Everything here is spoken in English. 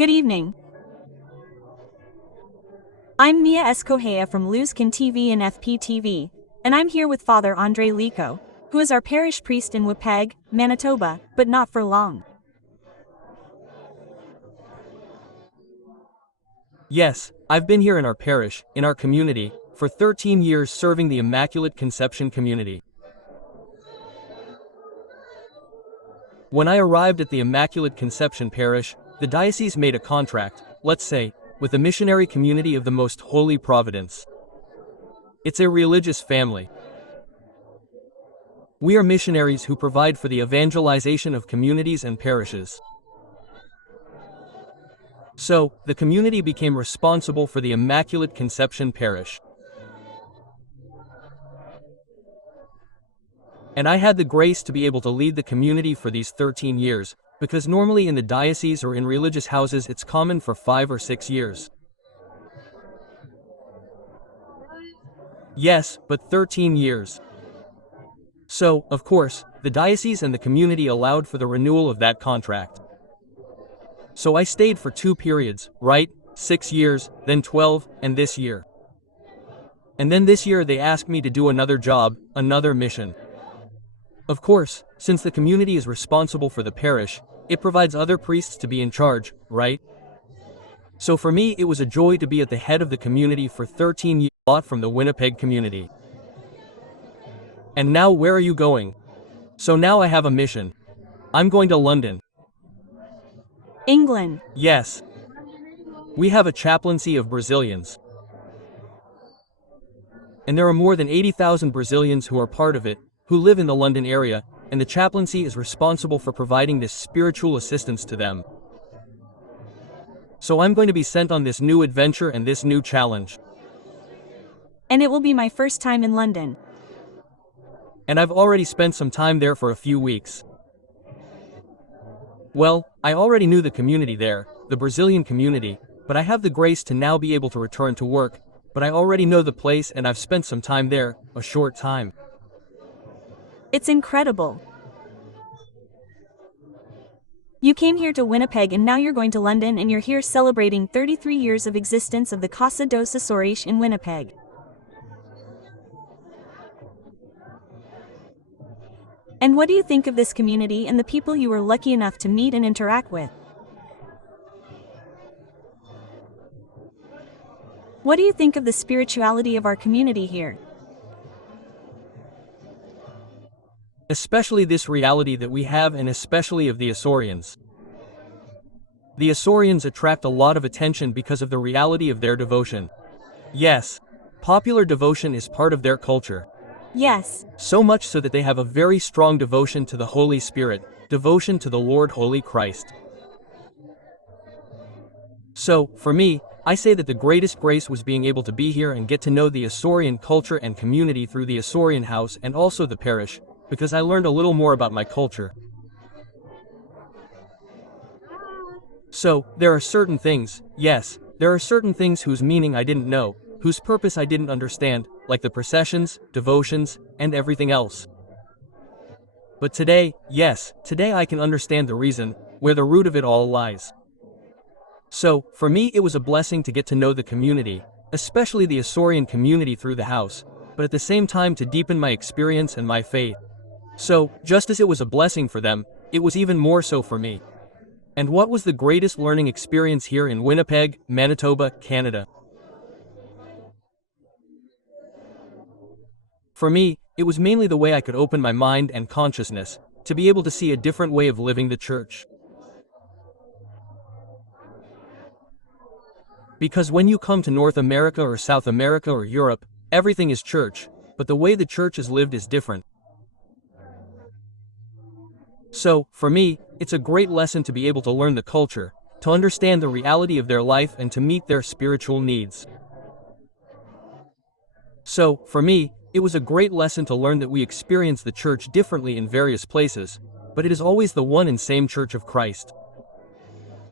Good evening. I'm Mia Escohea from Luzkin TV and FPTV, and I'm here with Father Andre Lico, who is our parish priest in Winnipeg, Manitoba, but not for long. Yes, I've been here in our parish, in our community, for 13 years serving the Immaculate Conception community. When I arrived at the Immaculate Conception parish, the diocese made a contract, let's say, with the missionary community of the Most Holy Providence. It's a religious family. We are missionaries who provide for the evangelization of communities and parishes. So, the community became responsible for the Immaculate Conception parish. And I had the grace to be able to lead the community for these 13 years, because normally in the diocese or in religious houses it's common for 5 or 6 years. Yes, but 13 years. So, of course, the diocese and the community allowed for the renewal of that contract. So I stayed for 2 periods, right? 6 years, then 12, and this year. And then this year they asked me to do another job, another mission. Of course, since the community is responsible for the parish, it provides other priests to be in charge, right? So for me it was a joy to be at the head of the community for 13 years, a lot from the Winnipeg community. And now where are you going? So now I have a mission. I'm going to London. England. Yes. We have a chaplaincy of Brazilians. And there are more than 80,000 Brazilians who are part of it, who live in the London area, and the chaplaincy is responsible for providing this spiritual assistance to them. So I'm going to be sent on this new adventure and this new challenge. And it will be my first time in London. And I've already spent some time there for a few weeks. Well, I already knew the community there, the Brazilian community, but I have the grace to now be able to return to work, but I already know the place and I've spent some time there, a short time. It's incredible. You came here to Winnipeg and now you're going to London and you're here celebrating 33 years of existence of the Casa dos Acores in Winnipeg. And what do you think of this community and the people you were lucky enough to meet and interact with? What do you think of the spirituality of our community here? Especially this reality that we have and especially of the Açorians. The Açorians attract a lot of attention because of the reality of their devotion. Yes, popular devotion is part of their culture. Yes. So much so that they have a very strong devotion to the Holy Spirit, devotion to the Lord Holy Christ. So, for me, I say that the greatest grace was being able to be here and get to know the Açorian culture and community through the Açorian house and also the parish, because I learned a little more about my culture. So, there are certain things, yes, there are certain things whose meaning I didn't know, whose purpose I didn't understand, like the processions, devotions, and everything else. But today, yes, today I can understand the reason, where the root of it all lies. So, for me it was a blessing to get to know the community, especially the Açorian community through the house, but at the same time to deepen my experience and my faith. So, just as it was a blessing for them, it was even more so for me. And what was the greatest learning experience here in Winnipeg, Manitoba, Canada? For me, it was mainly the way I could open my mind and consciousness, to be able to see a different way of living the church. Because when you come to North America or South America or Europe, everything is church, but the way the church is lived is different. So, for me, it's a great lesson to be able to learn the culture, to understand the reality of their life and to meet their spiritual needs. So, for me, it was a great lesson to learn that we experience the church differently in various places, but it is always the one and same Church of Christ.